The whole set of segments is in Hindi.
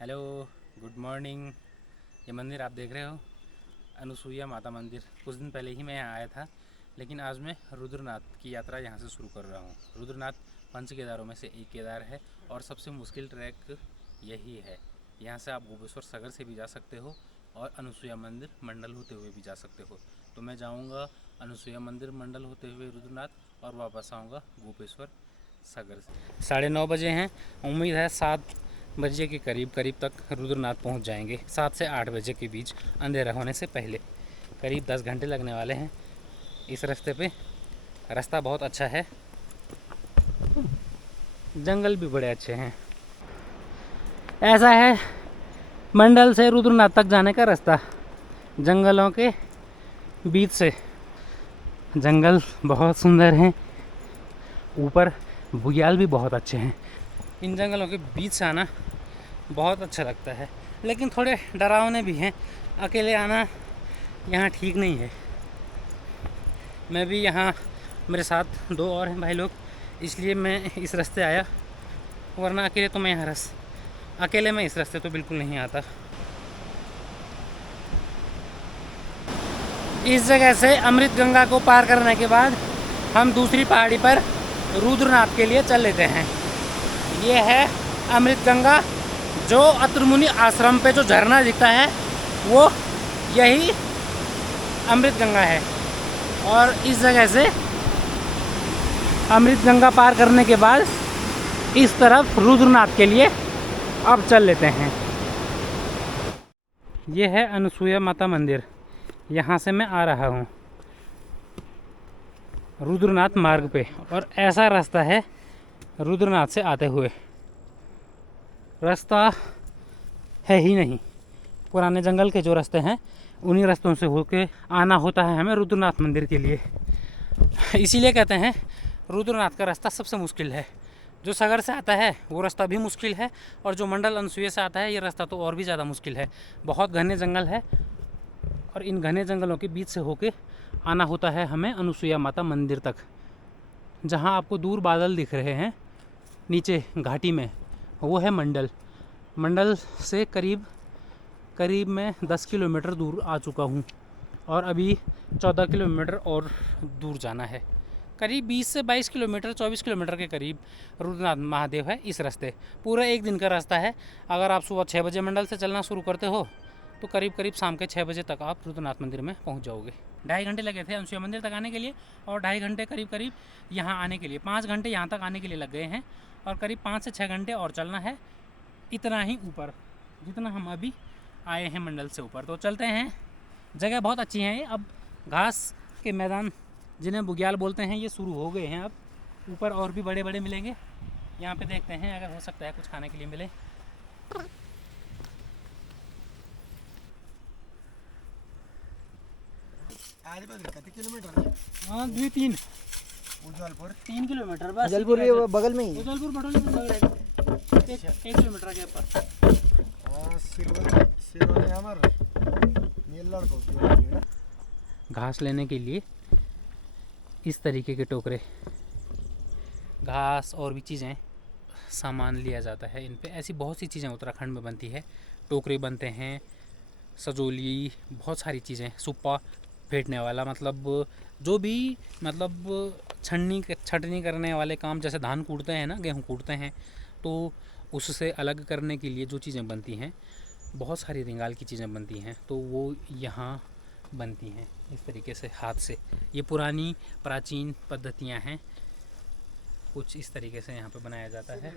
Hello, good morning. ये मंदिर आप देख रहे हो, अनुसुईया माता मंदिर। कुछ दिन पहले ही मैं यहाँ आया था, लेकिन आज मैं रुद्रनाथ की यात्रा यहाँ से शुरू कर रहा हूँ। रुद्रनाथ पंच केदारों में से एक केदार है और सबसे मुश्किल ट्रैक यही है। यहाँ से आप गोपेश्वर सागर से भी जा सकते हो और अनुसुईया मंदिर मंडल होते हुए भी जा सकते हो। तो मैं जाऊँगा अनुसुईया मंदिर मंडल होते हुए रुद्रनाथ और वापस आऊँगा गोपेश्वर सागर से। 9:30 बजे हैं। उम्मीद है 7 बजे के करीब तक रुद्रनाथ पहुंच जाएंगे। 7 से 8 बजे के बीच, अंधेरा होने से पहले। करीब 10 घंटे लगने वाले हैं इस रास्ते पे। रास्ता बहुत अच्छा है, जंगल भी बड़े अच्छे हैं। ऐसा है मंडल से रुद्रनाथ तक जाने का रास्ता, जंगलों के बीच से। जंगल बहुत सुंदर हैं, ऊपर बुग्याल भी बहुत अच्छे हैं। इन जंगलों के बीच से आना बहुत अच्छा लगता है, लेकिन थोड़े डरावने भी हैं। अकेले आना यहाँ ठीक नहीं है। मैं भी यहाँ, मेरे साथ 2 और हैं भाई लोग, इसलिए मैं इस रास्ते आया, वरना अकेले तो मैं यहाँ अकेले मैं इस रास्ते तो बिल्कुल नहीं आता। इस जगह से अमृत गंगा को पार करने के बाद हम दूसरी पहाड़ी पर रुद्रनाथ के लिए चल लेते हैं। ये है अमृत गंगा, जो अत्रमुनि आश्रम पे जो झरना दिखता है वो यही अमृत गंगा है। और इस जगह से अमृत गंगा पार करने के बाद इस तरफ रुद्रनाथ के लिए अब चल लेते हैं। ये है अनुसुईया माता मंदिर, यहाँ से मैं आ रहा हूँ रुद्रनाथ मार्ग पे। और ऐसा रास्ता है रुद्रनाथ से आते हुए, रास्ता है ही नहीं। पुराने जंगल के जो रास्ते हैं उन्हीं रास्तों से होके आना होता है हमें रुद्रनाथ मंदिर के लिए। इसीलिए कहते हैं रुद्रनाथ का रास्ता सबसे मुश्किल है। जो सागर से आता है वो रास्ता भी मुश्किल है, और जो मंडल अनुसुईया से आता है ये रास्ता तो और भी ज़्यादा मुश्किल है। बहुत घने जंगल है और इन घने जंगलों के बीच से होके आना होता है हमें अनुसुईया माता मंदिर तक। जहाँ आपको दूर बादल दिख रहे हैं नीचे घाटी में, वो है मंडल। मंडल से करीब मैं 10 किलोमीटर दूर आ चुका हूँ और अभी 14 किलोमीटर और दूर जाना है। करीब 20 से 22 किलोमीटर, 24 किलोमीटर के करीब रुद्रनाथ महादेव है इस रास्ते। पूरा एक दिन का रास्ता है। अगर आप सुबह 6 बजे मंडल से चलना शुरू करते हो तो करीब शाम के 6 बजे तक आप रुद्रनाथ मंदिर में पहुंच जाओगे। 2.5 घंटे लगे थे अनुसुईया मंदिर तक आने के लिए, और 2.5 घंटे करीब यहाँ आने के लिए। 5 घंटे यहाँ तक आने के लिए लग गए हैं, और करीब 5 से 6 घंटे और चलना है, इतना ही ऊपर जितना हम अभी आए हैं मंडल से ऊपर। तो चलते हैं। जगह बहुत अच्छी है। अब घास के मैदान, जिन्हें बुग्याल बोलते हैं, ये शुरू हो गए हैं। अब ऊपर और भी बड़े बड़े मिलेंगे। यहाँ पे देखते हैं, अगर हो सकता है कुछ खाने के लिए मिले। कितने किलोमीटर है? हाँ, 2-3 उज्जवलपुर 3 किलोमीटर बस। उज्जवलपुर ये बगल में ही है। उज्जवलपुर बटोली से लग रहा है 1 किलोमीटर के ऊपर। सिरवनी हमार नीलड़ को घास लेने के लिए इस तरीके के टोकरे, घास और भी चीज़ें, सामान लिया जाता है इन पे। ऐसी बहुत सी चीज़ें उत्तराखंड में बनती है। टोकरे बनते हैं, सजोली, बहुत सारी चीज़ें, सुप्पा फेंटने वाला, मतलब जो भी, मतलब छटनी करने वाले काम, जैसे धान कूटते हैं ना, गेहूँ कूटते हैं, तो उससे अलग करने के लिए जो चीज़ें बनती हैं, बहुत सारी रिंगाल की चीज़ें बनती हैं, तो वो यहाँ बनती हैं इस तरीके से हाथ से। ये पुरानी प्राचीन पद्धतियाँ हैं, कुछ इस तरीके से यहाँ पे बनाया जाता है।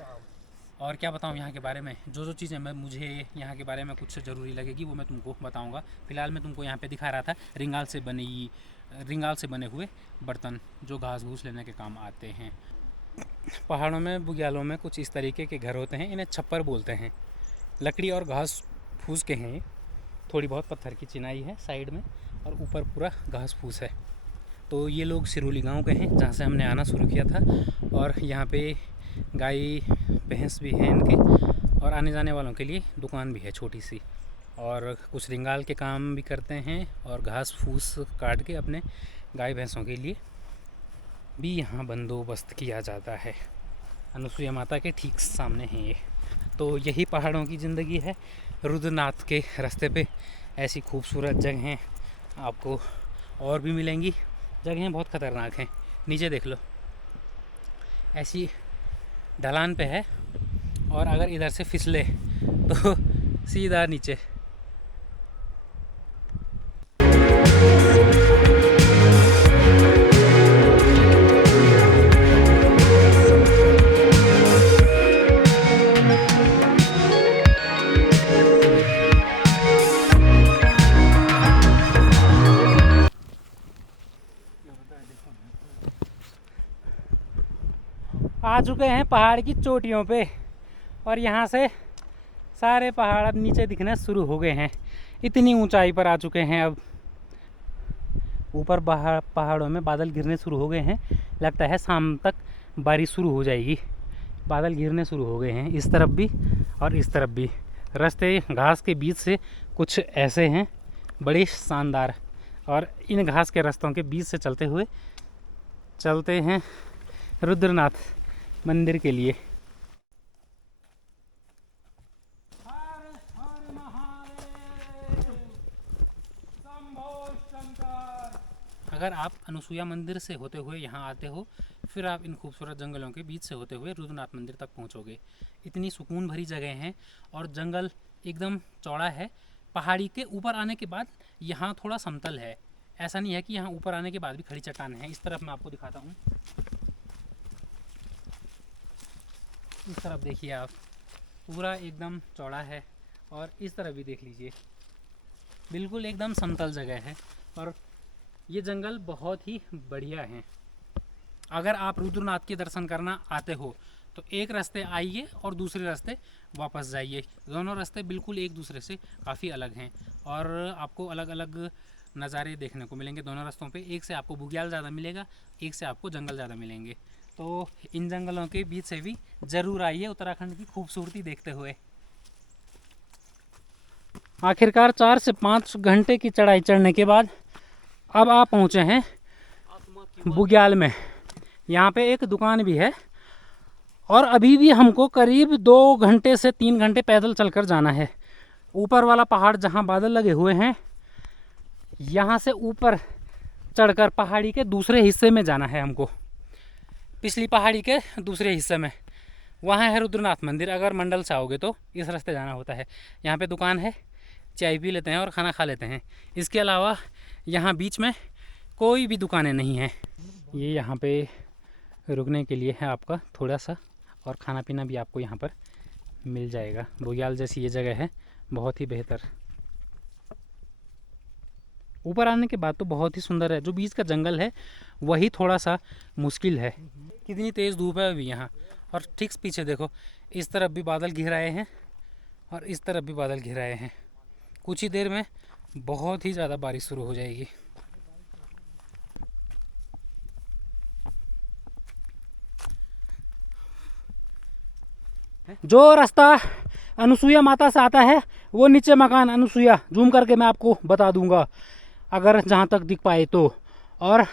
और क्या बताऊँ यहाँ के बारे में, जो चीज़ें मुझे यहाँ के बारे में कुछ ज़रूरी लगेगी वो मैं तुमको बताऊँगा। फ़िलहाल मैं तुमको यहाँ पे दिखा रहा था रिंगाल से बने हुए बर्तन, जो घास भूस लेने के काम आते हैं। पहाड़ों में, बुग्यालों में कुछ इस तरीके के घर होते हैं, इन्हें छप्पर बोलते हैं। लकड़ी और घास फूस के हैं। थोड़ी बहुत पत्थर की चिनाई है साइड में, और ऊपर पूरा घास फूस है। तो ये लोग सिरोली गांव के हैं, जहाँ से हमने आना शुरू किया था। और यहाँ पे गाय भैंस भी हैं इनके, और आने जाने वालों के लिए दुकान भी है छोटी सी। और कुछ रिंगाल के काम भी करते हैं, और घास फूस काट के अपने गाय भैंसों के लिए भी यहाँ बंदोबस्त किया जाता है। अनुसुईया माता के ठीक सामने हैं ये। तो यही पहाड़ों की ज़िंदगी है। रुद्रनाथ के रास्ते पे ऐसी खूबसूरत जगहें आपको और भी मिलेंगी। जगहें बहुत ख़तरनाक हैं, नीचे देख लो, ऐसी ढलान पे है और अगर इधर से फिसले तो सीधा नीचे। आ चुके हैं पहाड़ की चोटियों पे और यहाँ से सारे पहाड़ अब नीचे दिखना शुरू हो गए हैं। इतनी ऊंचाई पर आ चुके हैं अब। ऊपर पहाड़ों में बादल गिरने शुरू हो गए हैं। लगता है शाम तक बारिश शुरू हो जाएगी। बादल गिरने शुरू हो गए हैं इस तरफ भी और इस तरफ भी। रास्ते घास के बीच से कुछ ऐसे हैं बड़े शानदार, और इन घास के रास्तों के बीच से चलते हैं रुद्रनाथ मंदिर के लिए। अगर आप अनुसुईया मंदिर से होते हुए यहाँ आते हो, फिर आप इन खूबसूरत जंगलों के बीच से होते हुए रुद्रनाथ मंदिर तक पहुँचोगे। इतनी सुकून भरी जगह है और जंगल एकदम चौड़ा है। पहाड़ी के ऊपर आने के बाद यहाँ थोड़ा समतल है। ऐसा नहीं है कि यहाँ ऊपर आने के बाद भी खड़ी चट्टान है। इस तरफ मैं आपको दिखाता हूँ, इस तरफ देखिए आप, पूरा एकदम चौड़ा है। और इस तरफ भी देख लीजिए, बिल्कुल एकदम समतल जगह है और ये जंगल बहुत ही बढ़िया है। अगर आप रुद्रनाथ के दर्शन करना आते हो तो एक रास्ते आइए और दूसरे रास्ते वापस जाइए। दोनों रास्ते बिल्कुल एक दूसरे से काफ़ी अलग हैं और आपको अलग अलग नज़ारे देखने को मिलेंगे दोनों रास्तों पे। एक से आपको बुग्याल ज़्यादा मिलेगा, एक से आपको जंगल ज़्यादा मिलेंगे। तो इन जंगलों के बीच से भी ज़रूर आइए उत्तराखंड की खूबसूरती देखते हुए। आखिरकार 4 से 5 घंटे की चढ़ाई चढ़ने के बाद अब आप पहुँचे हैं बुग्याल में। यहाँ पे एक दुकान भी है और अभी भी हमको करीब 2 घंटे से 3 घंटे पैदल चलकर जाना है। ऊपर वाला पहाड़ जहाँ बादल लगे हुए हैं, यहाँ से ऊपर चढ़कर पहाड़ी के दूसरे हिस्से में जाना है हमको। पिछली पहाड़ी के दूसरे हिस्से में वहाँ है रुद्रनाथ मंदिर। अगर मंडल से आओगे तो इस रास्ते जाना होता है। यहाँ पे दुकान है, चाय पी लेते हैं और खाना खा लेते हैं। इसके अलावा यहाँ बीच में कोई भी दुकानें नहीं हैं। ये यहाँ पे रुकने के लिए है आपका थोड़ा सा, और खाना पीना भी आपको यहाँ पर मिल जाएगा। बुग्याल जैसी ये जगह है, बहुत ही बेहतर। ऊपर आने के बाद तो बहुत ही सुंदर है। जो बीच का जंगल है वही थोड़ा सा मुश्किल है। कितनी तेज़ धूप है अभी यहाँ, और ठीक पीछे देखो, इस तरफ भी बादल घिर आए हैं और इस तरफ भी बादल घिर आए हैं। कुछ ही देर में बहुत ही ज़्यादा बारिश शुरू हो जाएगी। जो रास्ता अनुसुईया माता से आता है वो नीचे मकान अनुसुईया, जूम करके मैं आपको बता दूंगा अगर जहाँ तक दिख पाए तो। और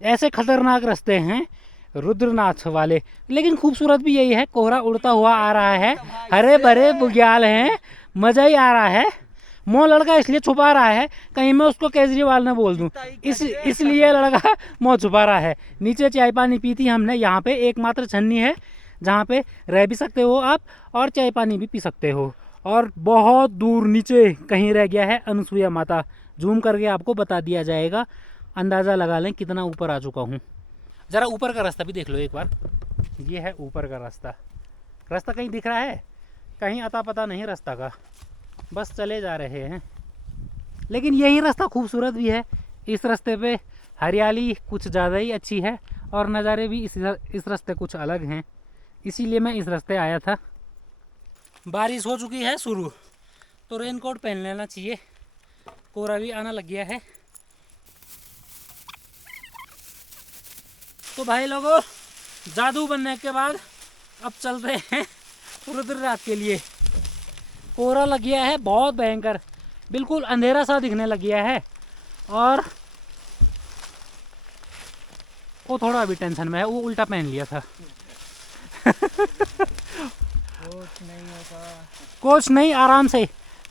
ऐसे खतरनाक रास्ते हैं रुद्रनाथ वाले, लेकिन खूबसूरत भी यही है। कोहरा उड़ता हुआ आ रहा है, हरे भरे बुग्याल हैं, मज़ा ही आ रहा है। मोह लड़का इसलिए छुपा रहा है कहीं मैं उसको केजरीवाल ने बोल दूं, इसलिए लड़का मोह छुपा रहा है। नीचे चाय पानी पी थी हमने। यहाँ पे एकमात्र छन्नी है जहाँ पे रह भी सकते हो आप और चाय पानी भी पी सकते हो। और बहुत दूर नीचे कहीं रह गया है अनुसुईया माता, जूम करके आपको बता दिया जाएगा। अंदाज़ा लगा लें कितना ऊपर आ चुका हूँ। ज़रा ऊपर का रास्ता भी देख लो एक बार। ये है ऊपर का रास्ता। रास्ता कहीं दिख रहा है? कहीं अता पता नहीं रास्ता का, बस चले जा रहे हैं। लेकिन यही रास्ता खूबसूरत भी है। इस रास्ते पे हरियाली कुछ ज़्यादा ही अच्छी है और नज़ारे भी इस रास्ते कुछ अलग हैं, इसीलिए मैं इस रास्ते आया था। बारिश हो चुकी है शुरू, तो रेनकोट पहन लेना चाहिए। कोहरा भी आना लग गया है। तो भाई लोगों, जादू बनने के बाद अब चल रहे हैं रुद्रनाथ के लिए। कोहरा लग गया है बहुत भयंकर, बिल्कुल अंधेरा सा दिखने लग गया है। और वो थोड़ा अभी टेंशन में है, वो उल्टा पहन लिया था। कुछ नहीं होता। कुछ नहीं, आराम से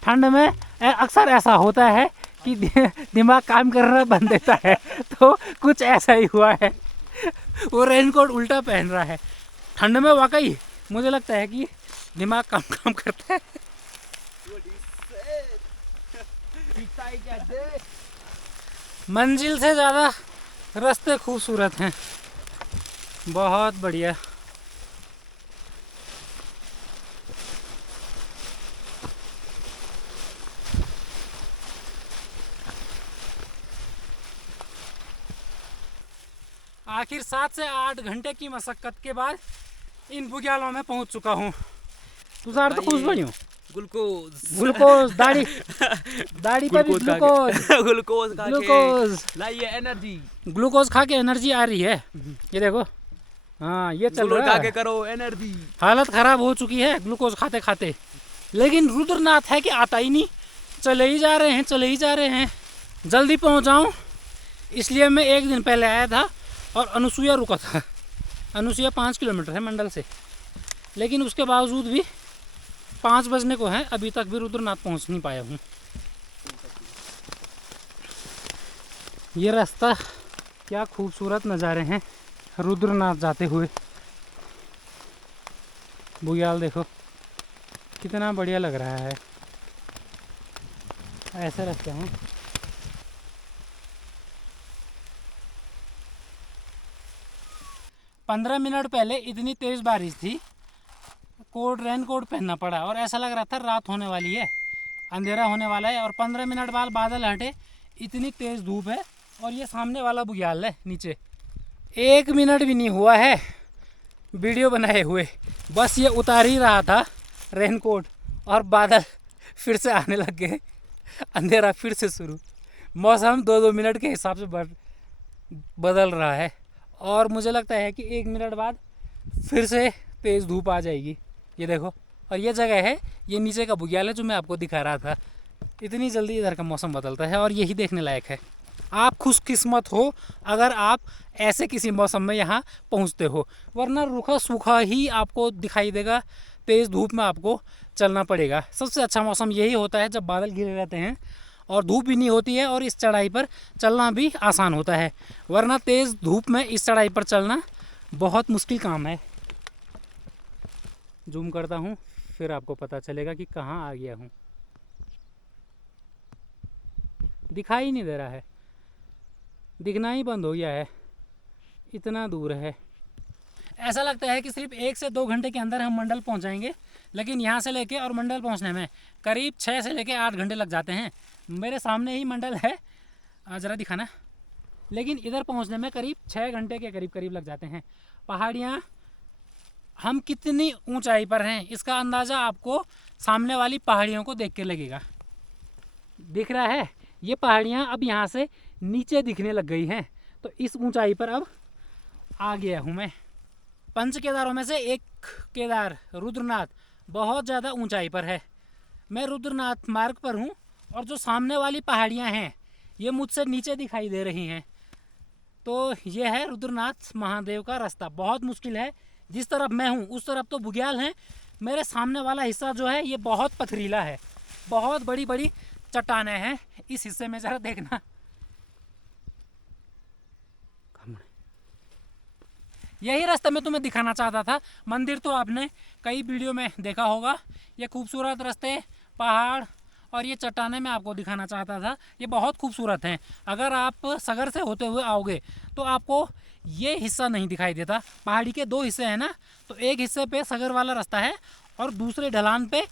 ठंड में अक्सर ऐसा होता है कि दिमाग काम करना बंद देता है। तो कुछ ऐसा ही हुआ है। वो रेनकोट उल्टा पहन रहा है ठंड में। वाकई मुझे लगता है कि दिमाग कम काम करता है। मंजिल से ज़्यादा रास्ते खूबसूरत हैं, बहुत बढ़िया। आखिर 7 से 8 घंटे की मशक्कत के बाद इन बुग्यालों में पहुंच चुका हूं। तुषार तो खुश बनी हो। ग्लूकोज दाढ़ी पे भी ग्लूकोज ग्लूकोज खा ग्लूकोज के लाइए एनर्जी। ग्लूकोज खा के एनर्जी आ रही है। ये देखो, हाँ ये चल रहा खा है। के करो एनर्जी। हालत खराब हो चुकी है ग्लूकोज खाते खाते, लेकिन रुद्रनाथ है कि आता ही नहीं। चले ही जा रहे हैं, चले ही जा रहे हैं। जल्दी पहुंच जाऊं इसलिए मैं एक दिन पहले आया था और अनुसुईया रुका था। अनुसुईया 5 किलोमीटर है मंडल से, लेकिन उसके बावजूद भी 5 बजने को है, अभी तक भी रुद्रनाथ पहुंच नहीं पाया हूँ। ये रास्ता, क्या खूबसूरत नज़ारे हैं रुद्रनाथ जाते हुए। बुग्याल देखो कितना बढ़िया लग रहा है। ऐसे रास्ते हैं। पंद्रह मिनट पहले इतनी तेज़ बारिश थी, रेन कोट पहनना पड़ा और ऐसा लग रहा था रात होने वाली है, अंधेरा होने वाला है। और 15 मिनट बाद बादल हटे, इतनी तेज़ धूप है। और ये सामने वाला बुग्याल है नीचे। 1 मिनट भी नहीं हुआ है वीडियो बनाए हुए, बस ये उतार ही रहा था रेन कोट और बादल फिर से आने लग गए, अंधेरा फिर से शुरू। मौसम 2-2 मिनट के हिसाब से बदल रहा है और मुझे लगता है कि 1 मिनट बाद फिर से तेज़ धूप आ जाएगी। ये देखो, और ये जगह है, ये नीचे का बुग्याल है जो मैं आपको दिखा रहा था। इतनी जल्दी इधर का मौसम बदलता है और यही देखने लायक है। आप खुशकिस्मत हो अगर आप ऐसे किसी मौसम में यहाँ पहुँचते हो, वरना रूखा सूखा ही आपको दिखाई देगा। तेज़ धूप में आपको चलना पड़ेगा। सबसे अच्छा मौसम यही होता है जब बादल घिरे रहते हैं और धूप भी नहीं होती है और इस चढ़ाई पर चलना भी आसान होता है, वरना तेज़ धूप में इस चढ़ाई पर चलना बहुत मुश्किल काम है। जूम करता हूँ फिर आपको पता चलेगा कि कहाँ आ गया हूँ। दिखाई नहीं दे रहा है, दिखना ही बंद हो गया है, इतना दूर है। ऐसा लगता है कि सिर्फ 1 से 2 घंटे के अंदर हम मंडल पहुंच जाएंगे, लेकिन यहाँ से लेके और मंडल पहुंचने में करीब 6 से लेके 8 घंटे लग जाते हैं। मेरे सामने ही मंडल है, ज़रा दिखाना। लेकिन इधर पहुंचने में करीब 6 घंटे के करीब लग जाते हैं। पहाड़ियाँ, हम कितनी ऊंचाई पर हैं इसका अंदाज़ा आपको सामने वाली पहाड़ियों को देख के लगेगा। दिख रहा है, ये पहाड़ियाँ अब यहाँ से नीचे दिखने लग गई हैं। तो इस ऊंचाई पर अब आ गया हूँ मैं। पंच केदारों में से एक केदार रुद्रनाथ बहुत ज़्यादा ऊंचाई पर है। मैं रुद्रनाथ मार्ग पर हूँ और जो सामने वाली पहाड़ियाँ हैं ये मुझसे नीचे दिखाई दे रही हैं। तो ये है रुद्रनाथ महादेव का रास्ता। बहुत मुश्किल है। जिस तरफ मैं हूँ उस तरफ तो बुग्याल हैं, मेरे सामने वाला हिस्सा जो है ये बहुत पथरीला है, बहुत बड़ी बड़ी चट्टानें हैं इस हिस्से में। ज़रा देखना, यही रास्ता मैं तुम्हें दिखाना चाहता था। मंदिर तो आपने कई वीडियो में देखा होगा। ये खूबसूरत रास्ते, पहाड़ और ये चट्टानें मैं आपको दिखाना चाहता था। ये बहुत खूबसूरत हैं। अगर आप सगर से होते हुए आओगे तो आपको ये हिस्सा नहीं दिखाई देता। पहाड़ी के 2 हिस्से हैं ना, तो एक हिस्से पे सगर वाला रास्ता है और दूसरे ढलान पे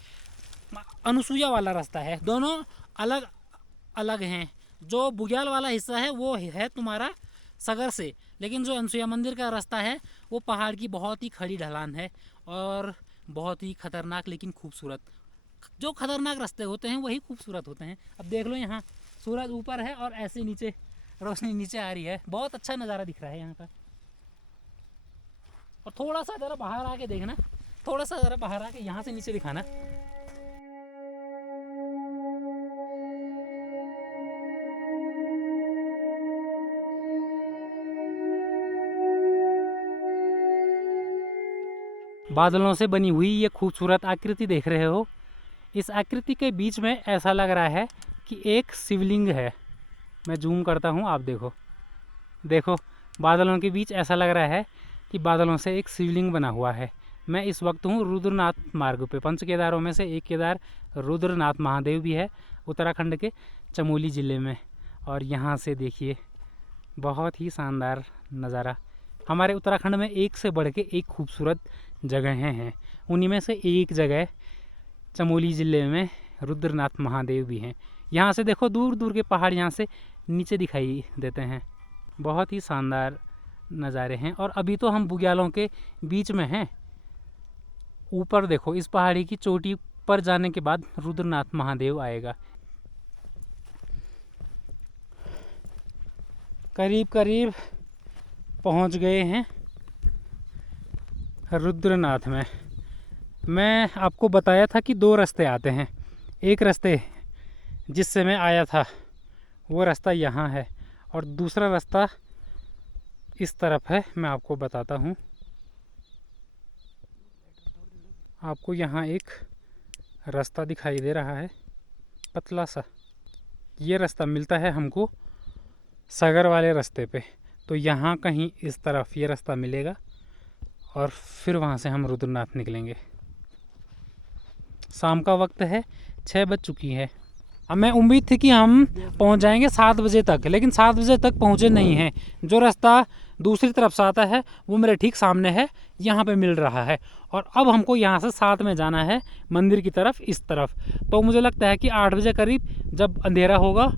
अनुसुईया वाला रास्ता है। दोनों अलग अलग हैं। जो बुग्याल वाला हिस्सा है वो है तुम्हारा सगर से, लेकिन जो अनुसुईया मंदिर का रास्ता है वो पहाड़ की बहुत ही खड़ी ढलान है और बहुत ही खतरनाक लेकिन खूबसूरत। जो खतरनाक रास्ते होते हैं वही खूबसूरत होते हैं। अब देख लो, यहाँ सूरज ऊपर है और ऐसे नीचे रोशनी नीचे आ रही है। बहुत अच्छा नज़ारा दिख रहा है यहाँ का। और थोड़ा सा ज़रा बाहर आके देखना, थोड़ा सा ज़रा बाहर आके यहाँ से नीचे दिखाना। बादलों से बनी हुई ये खूबसूरत आकृति देख रहे हो, इस आकृति के बीच में ऐसा लग रहा है कि एक शिवलिंग है। मैं जूम करता हूँ, आप देखो, देखो बादलों के बीच ऐसा लग रहा है कि बादलों से एक शिवलिंग बना हुआ है। मैं इस वक्त हूँ रुद्रनाथ मार्ग पे। पंच केदारों में से एक केदार रुद्रनाथ महादेव भी है उत्तराखंड के चमोली ज़िले में। और यहाँ से देखिए बहुत ही शानदार नज़ारा। हमारे उत्तराखंड में एक से बढ़ के एक खूबसूरत जगहें हैं, उन्हीं में से एक जगह चमोली ज़िले में रुद्रनाथ महादेव भी हैं। यहाँ से देखो दूर दूर के पहाड़ यहाँ से नीचे दिखाई देते हैं। बहुत ही शानदार नज़ारे हैं। और अभी तो हम बुग्यालों के बीच में हैं। ऊपर देखो, इस पहाड़ी की चोटी पर जाने के बाद रुद्रनाथ महादेव आएगा। करीब करीब पहुंच गए हैं रुद्रनाथ में। मैं आपको बताया था कि 2 रास्ते आते हैं। एक रास्ते जिससे मैं आया था वो रास्ता यहाँ है और दूसरा रास्ता इस तरफ है। मैं आपको बताता हूँ। आपको यहाँ एक रास्ता दिखाई दे रहा है पतला सा, ये रास्ता मिलता है हमको सागर वाले रास्ते पे। तो यहाँ कहीं इस तरफ ये रास्ता मिलेगा और फिर वहाँ से हम रुद्रनाथ निकलेंगे। शाम का वक्त है, 6 बज चुकी है। हमें उम्मीद थी कि हम पहुँच जाएंगे 7 बजे तक, लेकिन 7 बजे तक पहुँचे नहीं हैं। जो रास्ता दूसरी तरफ से आता है वो मेरे ठीक सामने है, यहाँ पे मिल रहा है। और अब हमको यहाँ से 7 में जाना है मंदिर की तरफ, इस तरफ। तो मुझे लगता है कि 8 बजे करीब जब अंधेरा होगा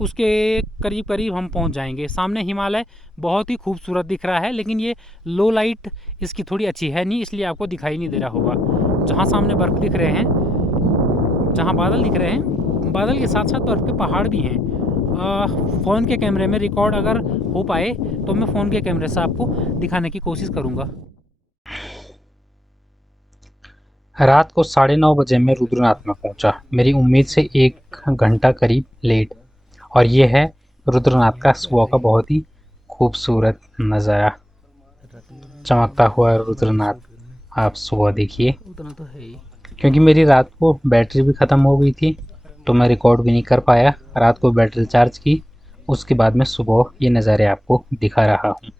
उसके करीब करीब हम पहुँच जाएंगे। सामने हिमालय बहुत ही खूबसूरत दिख रहा है, लेकिन ये लो लाइट इसकी थोड़ी अच्छी है नहीं, इसलिए आपको दिखाई नहीं दे रहा होगा। जहाँ सामने बर्फ़ दिख रहे हैं, जहाँ बादल दिख रहे हैं, बादल के साथ साथ बर्फ़ के पहाड़ भी हैं। फ़ोन के कैमरे में रिकॉर्ड अगर हो पाए तो मैं फ़ोन के कैमरे से आपको दिखाने की कोशिश करूँगा। रात को 9:30 बजे मैं रुद्रनाथ में पहुंचा, मेरी उम्मीद से 1 घंटा करीब लेट। और ये है रुद्रनाथ का सुबह का बहुत ही खूबसूरत नज़ारा, चमकता हुआ रुद्रनाथ। आप सुबह देखिए, उतना तो है ही। क्योंकि मेरी रात को बैटरी भी ख़त्म हो गई थी तो मैं रिकॉर्ड भी नहीं कर पाया। रात को बैटरी चार्ज की, उसके बाद मैं सुबह ये नज़ारे आपको दिखा रहा हूँ।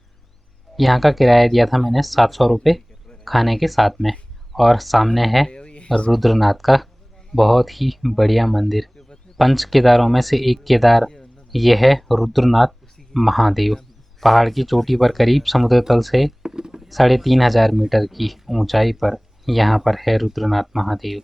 यहाँ का किराया दिया था मैंने 700 रुपये खाने के साथ में। और सामने है रुद्रनाथ का बहुत ही बढ़िया मंदिर। 5 केदारों में से एक केदार ये है रुद्रनाथ महादेव। पहाड़ की चोटी पर करीब समुद्र तल से 3500 मीटर की ऊंचाई पर यहाँ पर है रुद्रनाथ महादेव।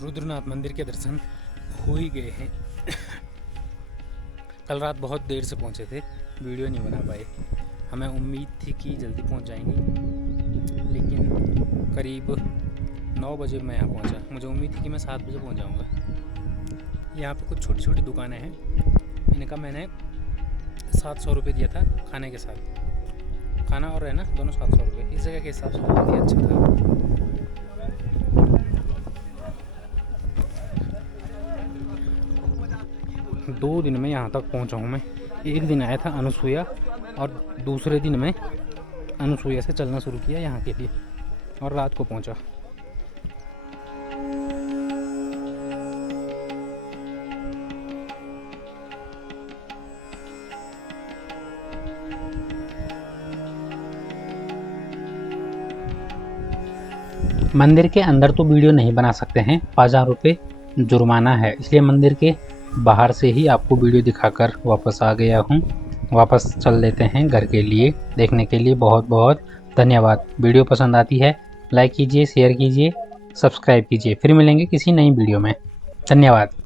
रुद्रनाथ मंदिर के दर्शन हो ही गए हैं। कल रात बहुत देर से पहुंचे थे, वीडियो नहीं बना पाए। हमें उम्मीद थी कि जल्दी पहुंच जाएंगे, लेकिन करीब 9 बजे मैं यहाँ पहुंचा। मुझे उम्मीद थी कि मैं 7 बजे पहुंच जाऊँगा। यहाँ पे कुछ छोटी छोटी दुकानें हैं, इनका मैंने 700 रुपये दिया था खाने के साथ। खाना और रहना दोनों 700 रुपये। इस जगह के हिसाब से बहुत ही अच्छा था। 2 दिन में यहाँ तक पहुँचा हूँ मैं। एक दिन आया था अनसुईया और दूसरे दिन में अनसुईया से चलना शुरू किया यहाँ के लिए और रात को पहुँचा। मंदिर के अंदर तो वीडियो नहीं बना सकते हैं, 5000 रुपये जुर्माना है, इसलिए मंदिर के बाहर से ही आपको वीडियो दिखाकर वापस आ गया हूँ। वापस चल देते हैं घर के लिए। देखने के लिए बहुत बहुत धन्यवाद। वीडियो पसंद आती है लाइक कीजिए, शेयर कीजिए, सब्सक्राइब कीजिए। फिर मिलेंगे किसी नई वीडियो में। धन्यवाद।